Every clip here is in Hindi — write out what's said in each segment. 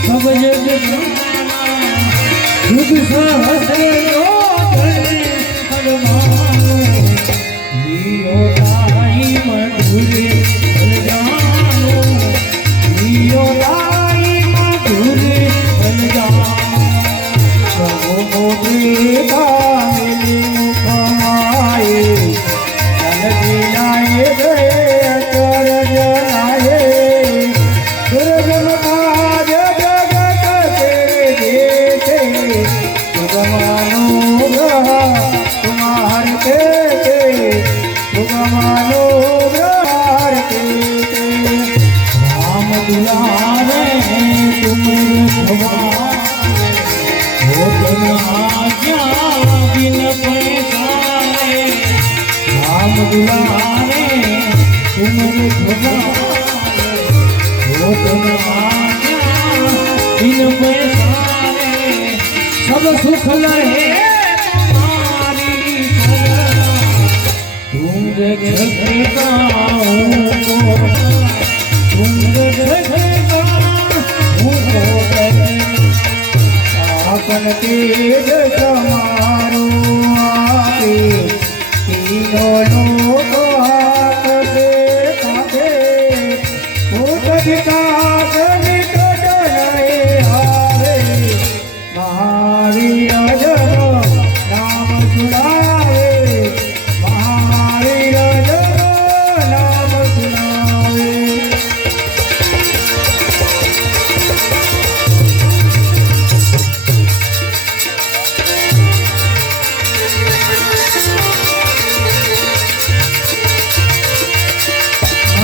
सब जग युग सहस्र सब सुख लहे तुम्हारी तुम जगता तुम जगता आपन तेज समारो आके तीनों लोग हाथ से कांधे भूत विकास निकट नहीं हारे महावीर जन नाम सुनावे महावीर जन नाम सुनावे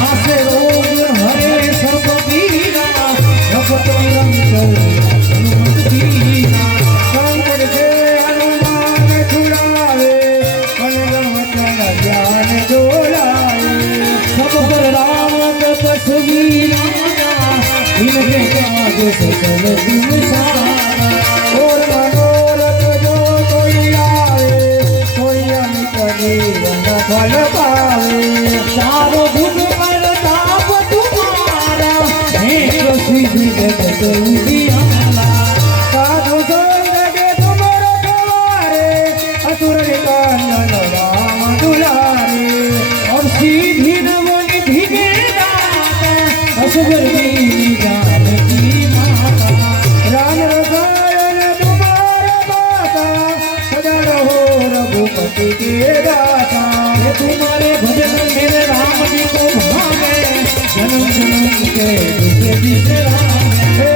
आसे रोग हरे सब पीरा जपत निरंतर इनके काज सकल तुम सारा और मनोरथ जो कोई आवे कोई अमित जीवन फल पावे चारो गुण प्रताप तुम्हारा हे प्रसिद्धि जगत उजियारा साधु संग के तुम रखवारे असुर निकंदन राम दुलारे और सीधी नवनि धिगे दाता असुर जानकी माता राम रसायन तुम्हारा माता सदा रहो रघुपति के दाता तुम्हारे भजन मेरे राम जी को भावे जन्म जन्म के दुख बिसरावे हे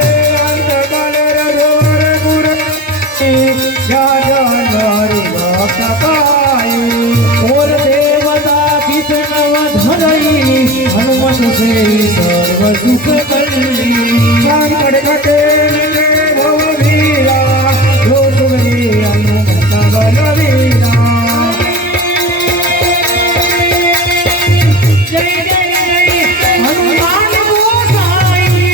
अंत काल रघुवर गुरु या जानवर भक्त पाए और देवता कितनव धरई हनुमत से सर्व सुख करी संकट कटे भव वीरा जो तुम्हें हनुमत बलवीरा जय जय जय हनुमान गोसाई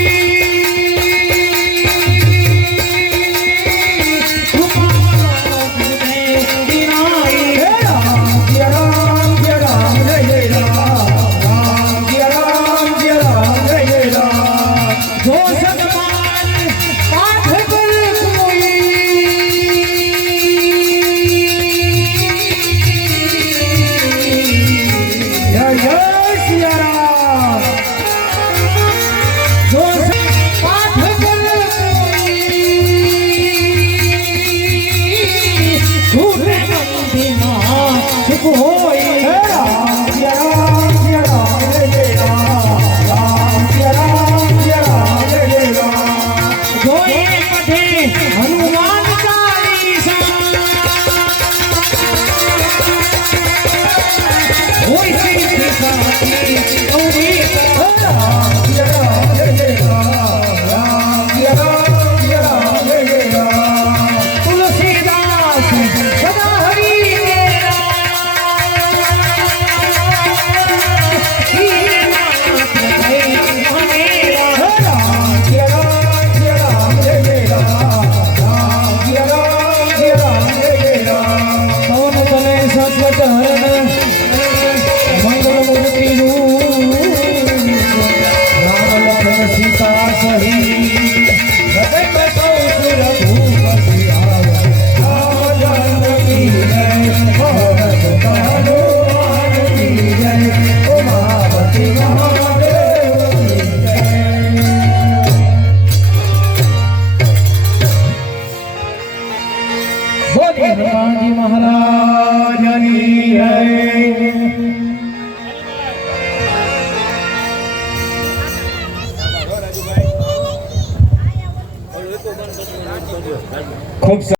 हनुमान चालीसा ओई श्री कृष्ण